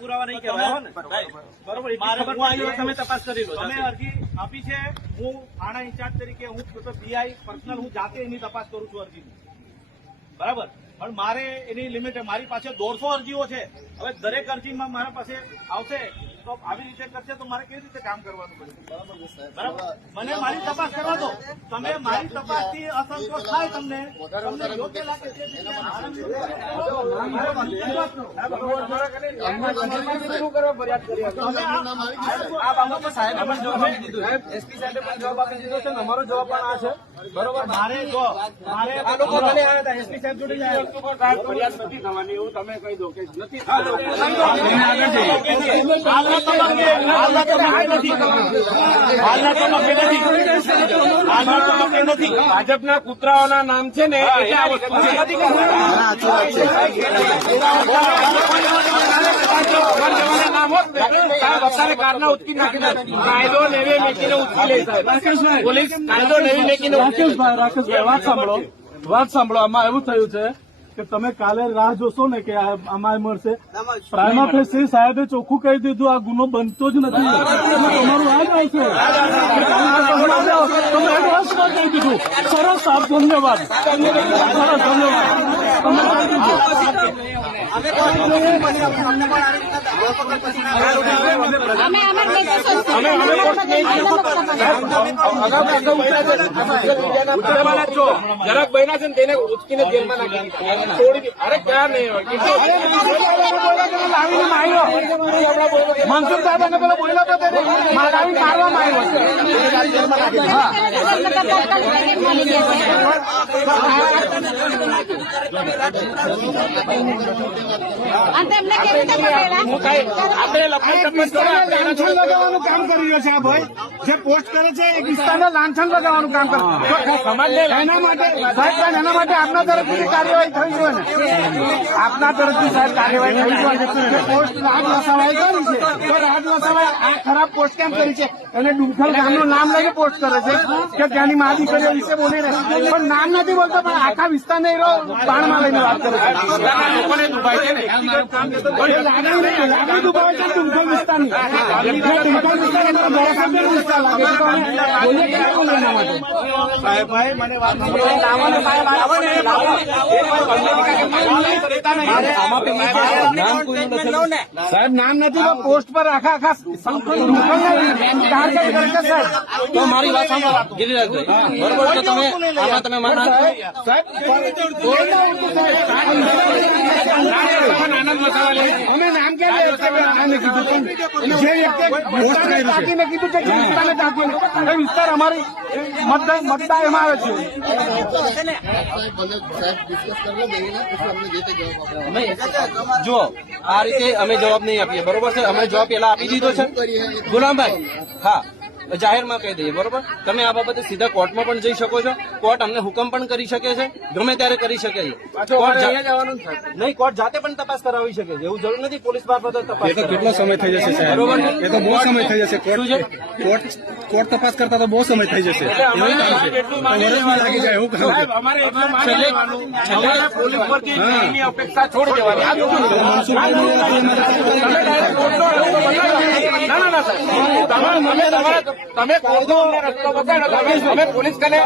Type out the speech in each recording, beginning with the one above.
પુરાવા નહીં કહેવાય ને બરોબર. તમે તપાસ કરી લો. તમે અરજી આપી છે, હું થાણા ઇન્ચાર્જ તરીકે હું પીઆઈ પર્સનલ હું જાતે એની તપાસ કરું છું અરજીની, બરાબર. પણ મારે એની લિમિટ, મારી પાસે 150 અરજીઓ છે. હવે દરેક અરજીમાં મારા પાસે આવશે તો આવી રીતે કરશે તો મારે કેવી રીતે કામ કરવાનું પડે? બરાબર. મને મારી તપાસ કરવા દો. તમે મારી તપાસથી અસંતોષ થાય, તમને યોગ્ય લાગે તે રીતે આ બાબતે સાહેબ પણ જવાબ આપી દીધો છે, એસપી સાહેબે પણ જવાબ આપી દીધો છે, અમારો જવાબ પણ આ છે. બરોબર. મારે આ લોકો ભલે આવ્યા હતા, એસપી સાહેબ જોડે ફરિયાદ નથી થવાની એવું તમે કહી દો કે નથી. ભાજપના કૂતરાઓના નામ છે ને એટલે આ વસ્તુ નામ હોત ને અત્યારે કારના ઉચકી નાખી કાયદો નેવે મેકીને ઉચકી લે સાહેબ. પોલીસ કાયદો નેવે મેકીને રાકેશભાઈ વાત સાંભળો. આમાં એવું થયું છે કે તમે કાલે રાહ જોશો ને કે આમાં મળશે. પ્રાઇમા ફેસી સાહેબે ચોખ્ખું કહી દીધું આ ગુનો બનતો જ નથી. તમારું આ જ આવશે. તમે એડવાન્સમાં કહી દીધું. સરસ સાહેબ, ધન્યવાદ. સરસ ધન્યવાદ. તમે કહી દીધું. જરાક બન્યા છે ને તેને ઉચકીને જેલમાં નાખી થોડી. અરે ક્યાં નહીં મનસુખ સાહેબ અને પેલો બોલ્યો તો તેને મારવામાં લગાવવાનું કામ કરી રહ્યો છે આ ભાઈ. જે પોસ્ટ કરે છે એ વિસ્તારને લાંછન લગાવવાનું કામ કરે. એના માટે સાહેબ, એના માટે આપના તરફથી કાર્યવાહી થઈ જોઈએ ને. આપના તરફથી સાહેબ કાર્યવાહી થઈ જોઈએ. પોસ્ટ રાજ વસાવાએ કરી છે તો રાજ વસાવાએ આ ખરાબ પોસ્ટ કેમ કરી છે? અને ડુમખલ ગામનું નામ લઈને પોસ્ટ કરે છે કે ત્યાંની મા દીકરીઓ વિશે બોલી રહે, પણ નામ નથી બોલતા, પણ આખા વિસ્તારને બાણમાં લઈને વાત કરે છે. લોકોને દુભાય છે ને લાગણી દુભાવે છે ડુમખલ વિસ્તારની. ડુમખલ વિસ્તાર અમારો ધારાસભ્યનો વિસ્તાર લાગે છે. તો અમે બોલીએ ક્યાં બોલે એના માટે? સાહેબ મને વાત સાહેબ નામ નથી, પોસ્ટ પર આખા તો મારી વાત સાંભળો ગિરિરાજભાઈ, બરોબર છે. તમે આમાં તમે માના અમે નામ ક્યાં કીધું, જે વ્યક્તિ ટાંકીને કીધું છે વિસ્તારને ટાંકીને એ વિસ્તાર અમારી મતદાર એમાં આવે છે. જુઓ, આ રીતે અમે જવાબ નહીં આપીએ, બરોબર છે. અમે જવાબ પેલા આપી દીધો છે ગુલામભાઈ. હા, જાહેરમાં કહી દઈએ, બરોબર. તમે આ બાબતે સીધા કોર્ટમાં પણ જઈ શકો છો. કોર્ટ અમને હુકમ પણ કરી શકે છે, ગમે ત્યારે કરી શકે છે. નહીં, કોર્ટ જાતે પણ તપાસ કરાવી શકે છે, એવું જરૂર નથી પોલીસ બાબતે તપાસ. કેટલો સમય થઈ જશે સાહેબ? બરોબર, એ તો બહુ સમય થઈ જશે. કોર્ટ તપાસ કરતા તો બહુ સમય થઈ જશે. લાગી જાય એવું કામ. અમારે પોલીસ પરથી એની અપેક્ષા છોડી દેવાની. તમે કોર્ટનો રસ્તો બતાડો, તમે પોલીસ કરે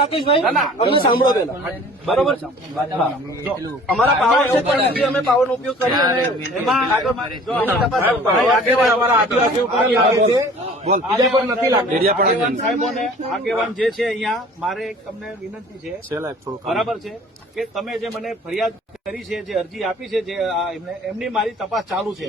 રાકેશભાઈ, અમને સાંભળો પેલા, બરોબર છે. અમારા પાવર છે ત્યાં સુધી અમે પાવરનો ઉપયોગ કરીએ અને એમાં સાહેબોને આગેવાન જે છે અહીંયા, મારે એક તમને વિનંતી છે, બરાબર છે, કે તમે જે મને ફરિયાદ કરી છે, જે અરજી આપી છે, જે એમની મારી તપાસ ચાલુ છે.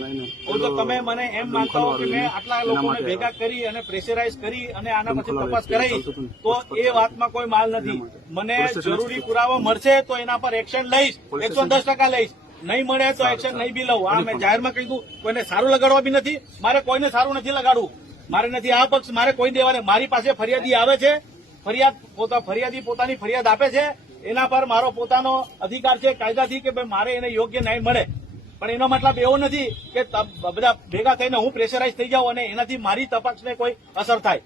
તો તમે મને એમ માનતા હો કે મેં આટલા લોકોને ભેગા કરી અને પ્રેશરાઇઝ કરી અને આના પછી તપાસ કરાઈ, તો એ વાતમાં કોઈ માલ નથી. મને જરૂરી પુરાવો મળશે તો એના પર એક્શન લઈશ, 110% લઈશ. નહીં મળે તો એક્શન નહીં બી લઉં. આ મેં જાહેરમાં કહી દઉં. કોઈને સારું લગાડવા બી નથી, મારે કોઈને સારું નથી લગાડવું. મારે નથી આ પક્ષ, મારે કોઈ દેવાને. મારી પાસે ફરિયાદી આવે છે, ફરિયાદી પોતાની ફરિયાદ આપે છે, એના પર મારો પોતાનો અધિકાર છે કાયદાથી કે ભાઈ મારે એને યોગ્ય ન્યાય મળે. પણ એનો મતલબ એવો નથી કે બધા ભેગા થઈને હું પ્રેશરાઇઝ થઈ જાઉં અને એનાથી મારી તપાસને કોઈ અસર થાય.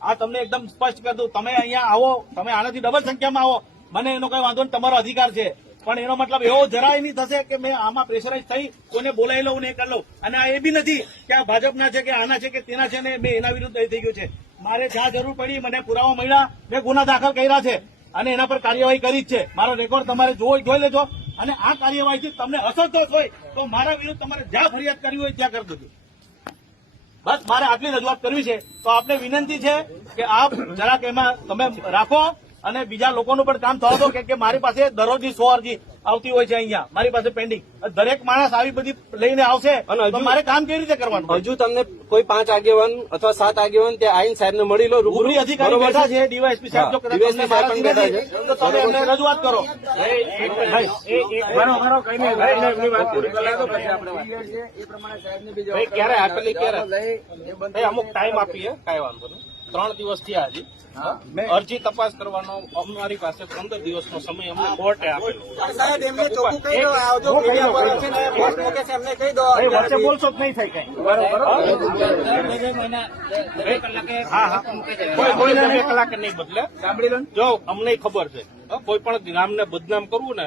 આ તમને એકદમ સ્પષ્ટ કરી દઉં. તમે અહીંયા આવો, તમે આનાથી ડબલ સંખ્યામાં આવો, મને એનો કઈ વાંધો નહીં, તમારો અધિકાર છે. પણ એનો મતલબ એવો જરાય નહીં થશે કે મેં આમાં પ્રેશરાઇઝ થઈ કોઈને બોલાવી લઉં ને એ કરી લઉં. અને આ એ બી નથી કે આ ભાજપના છે કે આના છે કે તેના છે ને મેં એના વિરુદ્ધ થઈ ગયું છે. મારે જ્યાં જરૂર પડી મને પુરાવા મળ્યા, મેં ગુના દાખલ કર્યા છે અને એના પર કાર્યવાહી કરી જ છે. મારો રેકોર્ડ તમારે જોઈ લેજો. અને આ કાર્યવાહીથી તમને અસંતોષ હોય તો મારા વિરુદ્ધ તમારે જ્યાં ફરિયાદ કરવી હોય ત્યાં કરી દેજો. બસ મારે આટલી રજૂઆત કરવી છે. તો આપને વિનંતી છે કે આપ જરાક એમાં તમે રાખો અને બીજા લોકોનું પણ કામ થવા દો. કે મારી પાસે દરરોજની 100 અરજી આવતી હોય છે અહીંયા મારી પાસે પેન્ડિંગ. દરેક માણસ આવી બધી લઈને આવશે અને તો મારે કામ કેવી રીતે કરવાનું? હજુ તમને કોઈ 5 આગેવાન અથવા 7 આગેવાન ત્યાં આઈન સાહેબને મળી લો, ઉપરી અધિકારી બેઠા છે, ડીવાયએસપી સાહેબ જો કદાચ DYSP તમને સાહેબ પણ બેઠા મારાથી નથી, તો તમે એમને રજૂઆત કરો. ક્યારે આપેલી ક્યારે અમુક ટાઈમ આપીએ, કઈ વાંધો નહીં. 3 દિવસ થયા હજી. અરજી તપાસ કરવાનો અમારી પાસે 15 દિવસનો સમય અમને કોર્ટે આપેલો. વચ્ચે બોલશો જ નહીં થાય કઈ. કોઈ 2 કલાકે નહીં બદલે. જો અમને ખબર છે કોઈ પણ ગામને બદનામ કરવું ને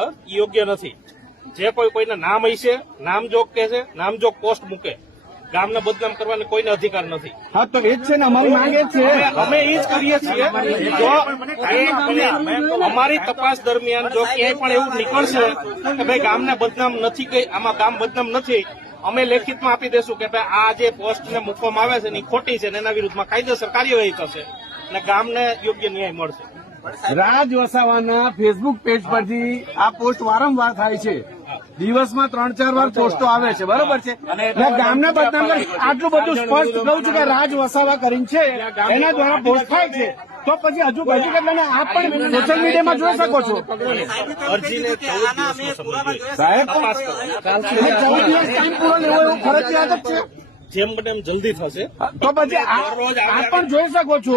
એ યોગ્ય નથી. જે કોઈના નામ હશે, નામજોગ કે છે, નામજોગ પોસ્ટ મૂકે, ગામને બદનામ કરવાનો કોઈને અધિકાર નથી. હા તો એ જ છે ને અમારી માંગ એ જ છે. અમે એ જ કરીએ છીએ. જો અમારી તપાસ દરમિયાન જો ક્યાંય પણ એવું નીકળશે કે ભાઈ ગામને બદનામ નથી, કે આમાં ગામ બદનામ નથી, અમે લેખિતમાં આપી દેશું કે ભાઈ આ જે પોસ્ટને મૂકવામાં આવે છે એ ખોટી છે ને એના વિરુદ્ધમાં કાયદેસર કાર્યવાહી થશે અને ગામને યોગ્ય ન્યાય મળશે. રાજ વસાવાના ફેસબુક પેજ પરથી આ પોસ્ટ વારંવાર થાય છે. દિવસમાં 3-4 વાર પોસ્ટો આવે છે, બરોબર છે. એટલે ગામના બદનામ કરી આટલું બધું સ્પષ્ટ કહું છું કે રાજ વસાવા કરીને છે એના દ્વારા પોસ્ટ થાય છે. તો પછી હજુ કેટલાને આપ પણ સોશિયલ મીડિયામાં જોઈ શકો છો. અરજીને 14 દિવસનો સમય જોઈએ. સાહેબ તપાસ કરો. 14 દિવસ ટાઈમ પૂરો લેવો એવું ફરજિયાત જ છે. જેમ બને એમ જલ્દી થશે. તો પછી આપ પણ જોઈ શકો છો.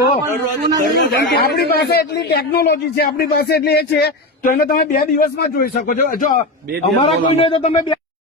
આપણી પાસે એટલી ટેકનોલોજી છે, આપણી પાસે એટલી એ છે તો એને તમે 2 દિવસમાં જોઈ શકો છો. જો અમારા કોઈ નહીં તો તમે 2